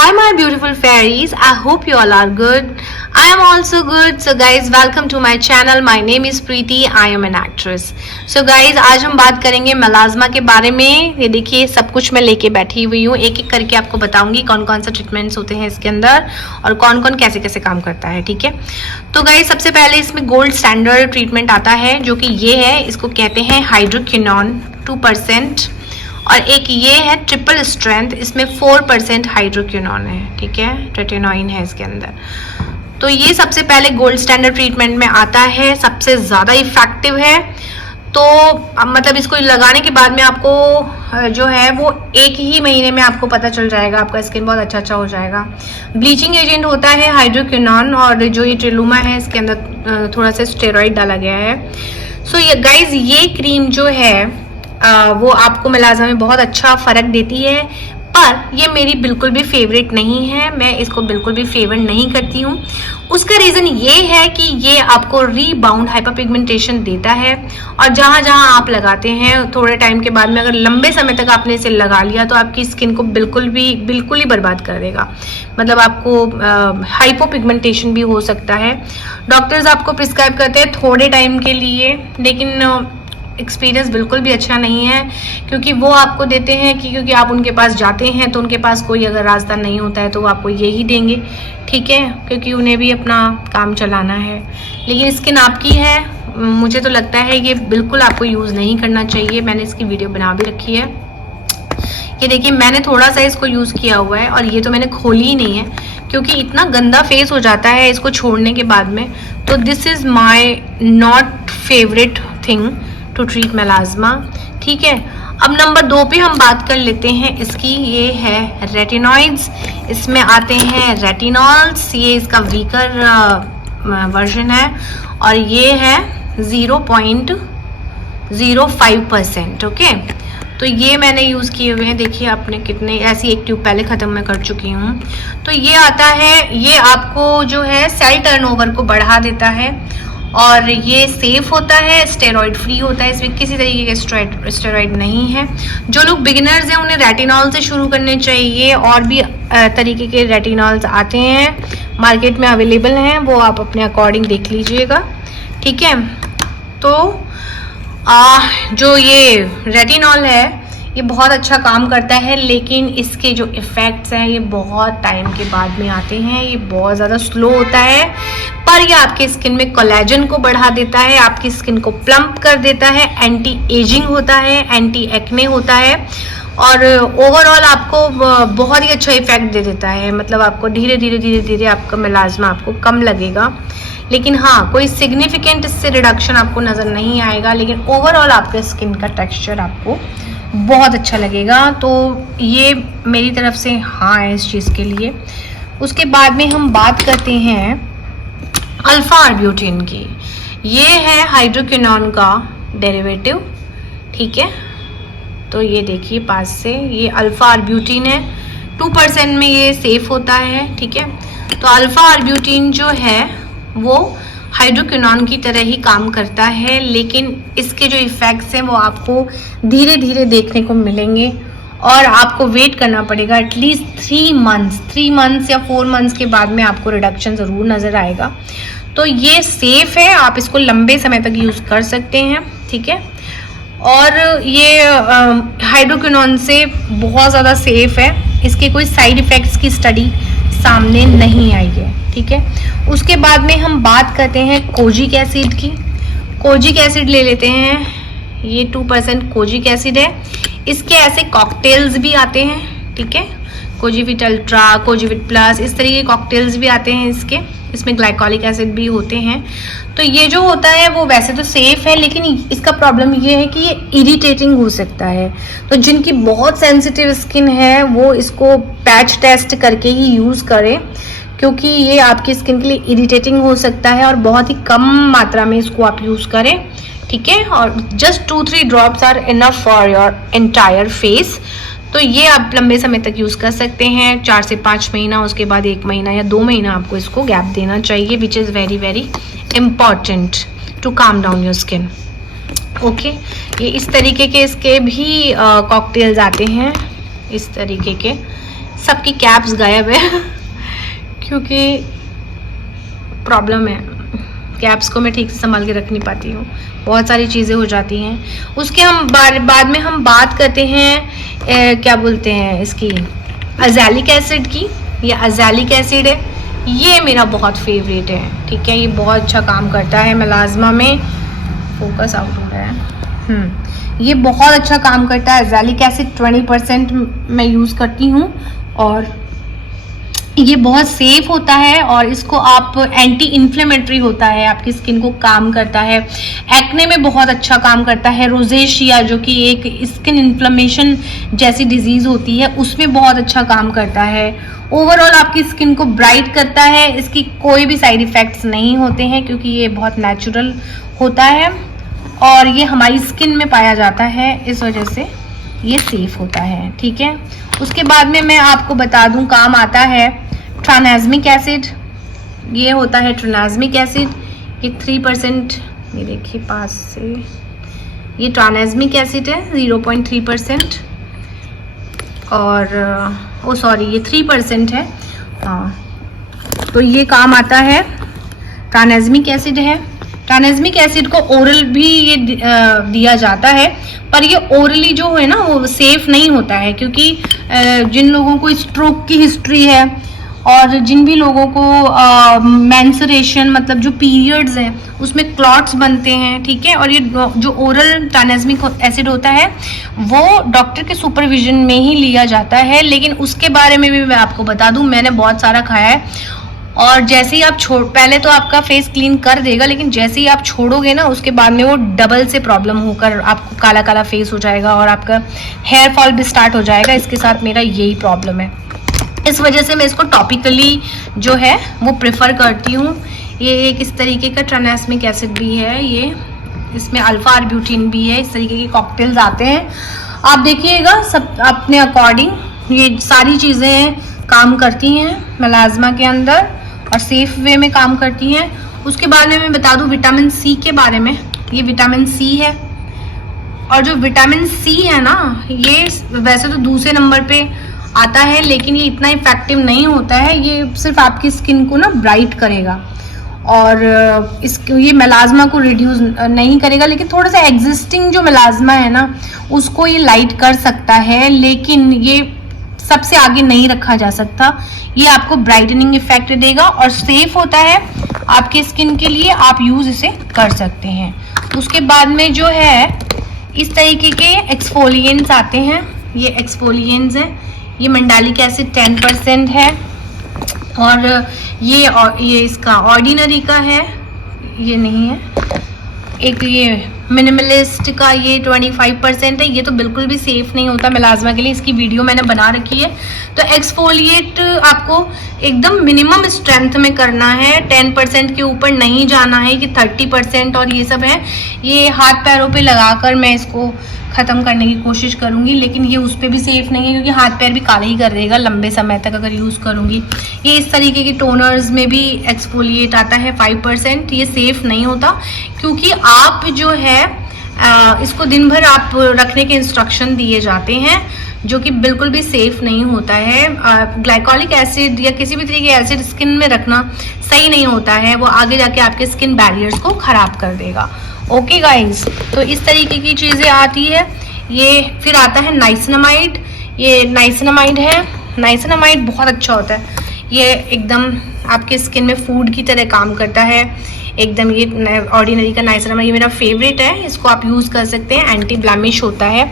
Hi my beautiful fairies, I hope you all are good. I am also good. So guys, welcome to my channel. My name is Preeti. I am an actress. So guys, आज हम बात करेंगे मेलाज़्मा के बारे में। ये देखिए सब कुछ मैं लेके बैठी हुई हूँ, एक एक करके आपको बताऊंगी कौन कौन सा ट्रीटमेंट्स होते हैं इसके अंदर और कौन कौन कैसे कैसे काम करता है, ठीक है। तो गाइज सबसे पहले इसमें गोल्ड स्टैंडर्ड ट्रीटमेंट आता है जो कि ये है, इसको कहते हैं हाइड्रोक्विनोन 2%। और एक ये है ट्रिपल स्ट्रेंथ, इसमें 4% हाइड्रोक्विनोन है, ठीक है, ट्रेटिनोइन है इसके अंदर। तो ये सबसे पहले गोल्ड स्टैंडर्ड ट्रीटमेंट में आता है, सबसे ज़्यादा इफेक्टिव है। तो मतलब इसको लगाने के बाद में आपको जो है वो एक ही महीने में आपको पता चल जाएगा, आपका स्किन बहुत अच्छा हो जाएगा। ब्लीचिंग एजेंट होता है हाइड्रोक्विनोन, और जो ये ट्रिलुमा है इसके अंदर थोड़ा सा स्टेरॉइड डाला गया है। सो ये गाइज ये क्रीम जो है वो आपको मेलाज़्मा में बहुत अच्छा फ़र्क देती है, पर ये मेरी बिल्कुल भी फेवरेट नहीं है। मैं इसको बिल्कुल भी फेवर नहीं करती हूँ। उसका रीज़न ये है कि ये आपको रीबाउंड हाइपरपिगमेंटेशन देता है, और जहाँ जहाँ आप लगाते हैं थोड़े टाइम के बाद में अगर लंबे समय तक आपने इसे लगा लिया तो आपकी स्किन को बिल्कुल ही बर्बाद कर देगा। मतलब आपको हाइपोपिगमेंटेशन भी हो सकता है। डॉक्टर्स आपको प्रिस्क्राइब करते हैं थोड़े टाइम के लिए, लेकिन एक्सपीरियंस बिल्कुल भी अच्छा नहीं है, क्योंकि वो आपको देते हैं कि क्योंकि आप उनके पास जाते हैं तो उनके पास कोई अगर रास्ता नहीं होता है तो वो आपको यही देंगे, ठीक है, क्योंकि उन्हें भी अपना काम चलाना है। लेकिन स्किन आपकी है, मुझे तो लगता है ये बिल्कुल आपको यूज़ नहीं करना चाहिए। मैंने इसकी वीडियो बना भी रखी है। ये देखिए मैंने थोड़ा सा इसको यूज़ किया हुआ है, और ये तो मैंने खोली ही नहीं है क्योंकि इतना गंदा फेस हो जाता है इसको छोड़ने के बाद में। तो this is my not favourite thing to treat melasma, ठीक है। अब नंबर 2 पे हम बात कर लेते हैं इसकी, ये है रेटिनॉइड्स। इसमें आते हैं रेटिनॉल्स, ये इसका वीकर वर्जन है, और ये है 0.05%, ओके। तो ये मैंने यूज़ किए हुए हैं, देखिए आपने कितने, ऐसी एक ट्यूब पहले ख़त्म मैं कर चुकी हूँ। तो ये आता है, ये आपको जो है सेल टर्नओवर को बढ़ा देता है, और ये सेफ होता है, स्टेरॉइड फ्री होता है, इसमें किसी तरीके के स्टेरॉइड नहीं है। जो लोग बिगिनर्स हैं उन्हें रेटिनॉल से शुरू करने चाहिए, और भी तरीके के रेटिनॉल्स आते हैं मार्केट में अवेलेबल हैं, वो आप अपने अकॉर्डिंग देख लीजिएगा, ठीक है। तो जो ये रेटिनॉल है ये बहुत अच्छा काम करता है, लेकिन इसके जो इफ़ेक्ट्स हैं ये बहुत टाइम के बाद में आते हैं, ये बहुत ज़्यादा स्लो होता है, पर ये आपके स्किन में कोलेजन को बढ़ा देता है, आपकी स्किन को प्लम्प कर देता है, एंटी एजिंग होता है, एंटी एक्ने होता है, और ओवरऑल आपको बहुत ही अच्छा इफेक्ट दे देता है। मतलब आपको धीरे धीरे आपका मेलाज़्मा आपको कम लगेगा, लेकिन हाँ कोई सिग्निफिकेंट इससे रिडक्शन आपको नज़र नहीं आएगा, लेकिन ओवरऑल आपके स्किन का टेक्स्चर आपको बहुत अच्छा लगेगा। तो ये मेरी तरफ से हाँ है इस चीज़ के लिए। उसके बाद में हम बात करते हैं अल्फा आर्ब्यूटिन की। ये है हाइड्रोक्विनोन का डेरिवेटिव, ठीक है। तो ये देखिए पास से, ये अल्फा आर्ब्यूटिन है, 2% में ये सेफ होता है, ठीक है। तो अल्फा आर्ब्यूटिन जो है वो हाइड्रोक्विनोन की तरह ही काम करता है, लेकिन इसके जो इफ़ेक्ट्स हैं वो आपको धीरे धीरे देखने को मिलेंगे, और आपको वेट करना पड़ेगा एटलीस्ट 3 मंथ्स या 4 मंथ्स के बाद में आपको रिडक्शन ज़रूर नज़र आएगा। तो ये सेफ़ है, आप इसको लंबे समय तक यूज़ कर सकते हैं, ठीक है। और ये हाइड्रोक्विनोन से बहुत ज़्यादा सेफ़ है, इसके कोई साइड इफ़ेक्ट्स की स्टडी सामने नहीं आई है, ठीक है। उसके बाद में हम बात करते हैं कोजिक एसिड की। कोजिक एसिड ले लेते हैं, ये 2% कोजिक एसिड है। इसके ऐसे कॉकटेल्स भी आते हैं, ठीक है, कोजिविट अल्ट्रा, कोजिविट प्लस, इस तरह के कॉकटेल्स भी आते हैं इसमें ग्लाइकोलिक एसिड भी होते हैं। तो ये जो होता है वो वैसे तो सेफ है, लेकिन इसका प्रॉब्लम ये है कि ये इरिटेटिंग हो सकता है। तो जिनकी बहुत सेंसिटिव स्किन है वो इसको पैच टेस्ट करके ही यूज़ करें, क्योंकि ये आपकी स्किन के लिए इरिटेटिंग हो सकता है, और बहुत ही कम मात्रा में इसको आप यूज़ करें, ठीक है। और just 2-3 drops are enough for your entire face. तो ये आप लंबे समय तक यूज़ कर सकते हैं, 4 से 5 महीना, उसके बाद 1 महीना या 2 महीना आपको इसको गैप देना चाहिए, which is very very important to calm down your skin, okay. ये इस तरीके के इसके भी कॉकटेल्स आते हैं, इस तरीके के सबकी कैप्स गायब है क्योंकि प्रॉब्लम है, कैप्स को मैं ठीक से संभाल के रख नहीं पाती हूँ, बहुत सारी चीज़ें हो जाती हैं। उसके हम बाद में हम बात करते हैं क्या बोलते हैं इसकी, अज़ैलिक एसिड की। ये अज़ैलिक एसिड है, ये मेरा बहुत फेवरेट है, ठीक है। ये बहुत अच्छा काम करता है मेलाज़मा में, फोकस आउट हो रहा है। ये बहुत अच्छा काम करता है। अज़ैलिक एसिड 20% मैं यूज़ करती हूँ और ये बहुत सेफ होता है और इसको आप एंटी इन्फ्लेमेटरी होता है, आपकी स्किन को काम करता है, एक्ने में बहुत अच्छा काम करता है, रोजेशिया जो कि एक स्किन इन्फ्लेमेशन जैसी डिजीज़ होती है उसमें बहुत अच्छा काम करता है। ओवरऑल आपकी स्किन को ब्राइट करता है। इसकी कोई भी साइड इफ़ेक्ट्स नहीं होते हैं क्योंकि ये बहुत नेचुरल होता है और ये हमारी स्किन में पाया जाता है, इस वजह से ये सेफ होता है, ठीक है। उसके बाद में मैं आपको बता दूं काम आता है ट्रानेज़मिक एसिड। ये होता है ट्रानेज़मिक एसिड, ये 3%, ये देखिए पास से, ये ट्रानेज़मिक एसिड है 0.3% और ये 3% है। हाँ, तो ये काम आता है, ट्रानेज़मिक एसिड है। ट्रानेज़मिक एसिड को ओरल भी ये दिया जाता है, पर ये ओरली जो है ना वो सेफ नहीं होता है क्योंकि जिन लोगों को स्ट्रोक की हिस्ट्री है और जिन भी लोगों को मेंस्ट्रुएशन मतलब जो पीरियड्स हैं उसमें क्लॉट्स बनते हैं, ठीक है। और ये जो ओरल ट्रानेज़मिक एसिड होता है वो डॉक्टर के सुपरविजन में ही लिया जाता है, लेकिन उसके बारे में भी मैं आपको बता दूं, मैंने बहुत सारा खाया है और जैसे ही आप पहले तो आपका फेस क्लीन कर देगा, लेकिन जैसे ही आप छोड़ोगे ना उसके बाद में वो डबल से प्रॉब्लम होकर आपको काला काला फेस हो जाएगा और आपका हेयर फॉल भी स्टार्ट हो जाएगा। इसके साथ मेरा यही प्रॉब्लम है, इस वजह से मैं इसको टॉपिकली जो है वो प्रेफर करती हूँ। ये एक इस तरीके का ट्रानेज़मिक एसिड भी है, ये इसमें अल्फा आर्ब्यूटिन भी है, इस तरीके के कॉकटेल्स आते हैं। आप देखिएगा सब अपने अकॉर्डिंग ये सारी चीज़ें काम करती हैं मेलाज़मा के अंदर और सेफ वे में काम करती हैं। उसके बाद में मैं बता दूं विटामिन सी के बारे में। ये विटामिन सी है और जो विटामिन सी है ना ये वैसे तो दूसरे नंबर पे आता है, लेकिन ये इतना इफेक्टिव नहीं होता है। ये सिर्फ आपकी स्किन को ना ब्राइट करेगा और ये मेलाज़मा को रिड्यूस नहीं करेगा, लेकिन थोड़ा सा एग्जिस्टिंग जो मेलाज़मा है ना उसको ये लाइट कर सकता है, लेकिन ये सबसे आगे नहीं रखा जा सकता। ये आपको ब्राइटनिंग इफेक्ट देगा और सेफ होता है आपके स्किन के लिए, आप यूज इसे कर सकते हैं। उसके बाद में जो है इस तरीके के एक्सफोलिएंट्स आते हैं, ये एक्सफोलिएंट्स हैं, ये मंडालिक एसिड 10% है और ये इसका ऑर्डिनरी का है, ये नहीं है। एक ये मिनिमलिस्ट का ये 25% है, ये तो बिल्कुल भी सेफ नहीं होता मेलाज़मा के लिए, इसकी वीडियो मैंने बना रखी है। तो एक्सफोलिएट आपको एकदम मिनिमम स्ट्रेंथ में करना है, 10% के ऊपर नहीं जाना है कि 30% और ये सब है। ये हाथ पैरों पे लगाकर मैं इसको ख़त्म करने की कोशिश करूँगी, लेकिन ये उस पर भी सेफ़ नहीं है क्योंकि हाथ पैर भी काले ही कर देगा लंबे समय तक अगर यूज़ करूँगी। ये इस तरीके की टोनर्स में भी एक्सफोलिएट आता है 5%, ये सेफ़ नहीं होता क्योंकि आप जो है इसको दिन भर आप रखने के इंस्ट्रक्शन दिए जाते हैं जो कि बिल्कुल भी सेफ़ नहीं होता है। ग्लाइकोलिक एसिड या किसी भी तरीके के एसिड स्किन में रखना सही नहीं होता है, वो आगे जाके आपके स्किन बैरियर्स को ख़राब कर देगा। ओके गाइस, तो इस तरीके की चीज़ें आती है। ये फिर आता है नाइसिनामाइड, ये नाइसिनामाइड है। नाइसिनामाइड बहुत अच्छा होता है, ये एकदम आपके स्किन में फूड की तरह काम करता है एकदम। ये ऑर्डिनरी का नाइसिनामाइड ये मेरा फेवरेट है, इसको आप यूज़ कर सकते हैं, एंटी ब्लैमिश होता है।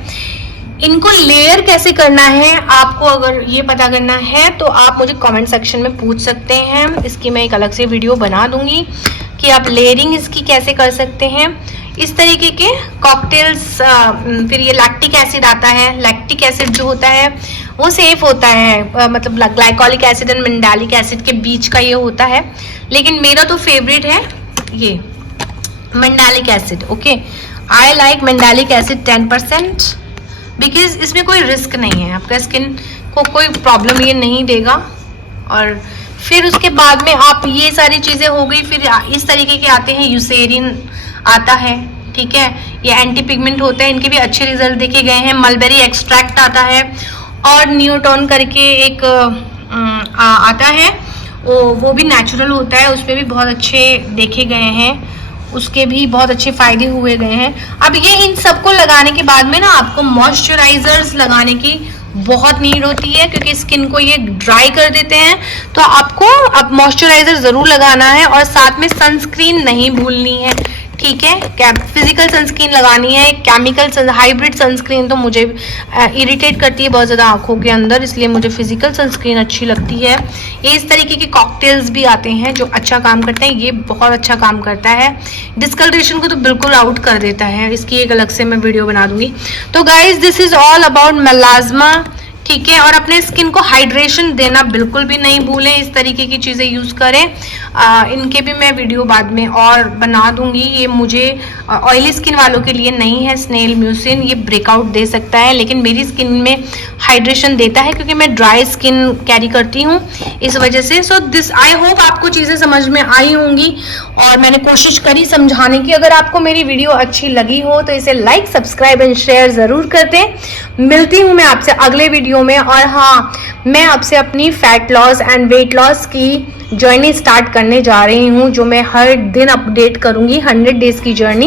इनको लेयर कैसे करना है आपको अगर ये पता करना है तो आप मुझे कमेंट सेक्शन में पूछ सकते हैं, इसकी मैं एक अलग से वीडियो बना दूंगी कि आप लेयरिंग इसकी कैसे कर सकते हैं। इस तरीके के कॉकटेल्स। फिर ये लैक्टिक एसिड आता है। लैक्टिक एसिड जो होता है वो सेफ होता है, मतलब ग्लाइकोलिक एसिड एंड मंडालिक एसिड के बीच का ये होता है, लेकिन मेरा तो फेवरेट है ये mandelic acid. Okay, I like mandelic acid 10% because इसमें कोई रिस्क नहीं है, आपका स्किन को कोई प्रॉब्लम ये नहीं देगा। और फिर उसके बाद में आप ये सारी चीज़ें हो गई, फिर इस तरीके के आते हैं, यूसेरिन आता है, ठीक है, ये एंटी पिगमेंट होता है, इनके भी अच्छे रिजल्ट देखे गए हैं। मलबेरी एक्सट्रैक्ट आता है और नियोटोन करके एक आता है, वो भी नेचुरल होता है, उसमें भी बहुत अच्छे देखे गए हैं, उसके भी बहुत अच्छे फायदे हुए गए हैं। अब ये इन सबको लगाने के बाद में ना आपको मॉइस्चराइजर्स लगाने की बहुत नीड होती है, क्योंकि स्किन को ये ड्राई कर देते हैं। तो आपको अब मॉइस्चराइजर जरूर लगाना है और साथ में सनस्क्रीन नहीं भूलनी है, ठीक है। फिजिकल सनस्क्रीन लगानी है, केमिकल हाइब्रिड सनस्क्रीन तो मुझे इरिटेट करती है बहुत ज़्यादा आंखों के अंदर, इसलिए मुझे फिजिकल सनस्क्रीन अच्छी लगती है। ये इस तरीके के कॉकटेल्स भी आते हैं जो अच्छा काम करते हैं, ये बहुत अच्छा काम करता है, डिस्कलरेशन को तो बिल्कुल आउट कर देता है। इसकी एक अलग से मैं वीडियो बना दूंगी। तो guys this is all about melasma, ठीक है। और अपने स्किन को हाइड्रेशन देना बिल्कुल भी नहीं भूलें, इस तरीके की चीज़ें यूज़ करें। इनके भी मैं वीडियो बाद में और बना दूंगी। ये मुझे ऑयली स्किन वालों के लिए नहीं है स्नेल म्यूसिन, ये ब्रेकआउट दे सकता है, लेकिन मेरी स्किन में हाइड्रेशन देता है क्योंकि मैं ड्राई स्किन कैरी करती हूँ, इस वजह से। सो दिस आई होप आपको चीज़ें समझ में आई होंगी और मैंने कोशिश करी समझाने की। अगर आपको मेरी वीडियो अच्छी लगी हो तो इसे लाइक, सब्सक्राइब एंड शेयर ज़रूर कर दें। मिलती हूँ मैं आपसे अगले वीडियो में। और हाँ, मैं आपसे अपनी fat loss and weight loss की जर्नी स्टार्ट करने जा रही हूँ, जो मैं हर दिन अपडेट करूँगी, 100 डेज की जर्नी।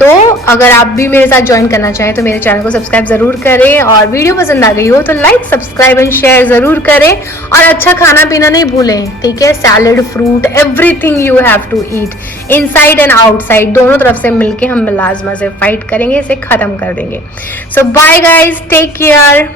तो अगर आप भी मेरे साथ ज्वाइन करना चाहें तो मेरे चैनल को सब्सक्राइब ज़रूर करें, और वीडियो पसंद आ गई हो तो लाइक, सब्सक्राइब एंड शेयर ज़रूर करें। और अच्छा खाना पीना नहीं भूलें, ठीक है। Salad, fruit, everything you have to eat, inside and outside, दोनों तरफ से मिलके हम मेलाज्मा से फाइट करेंगे, इसे ख़त्म कर देंगे। सो बाय गाइज, टेक केयर।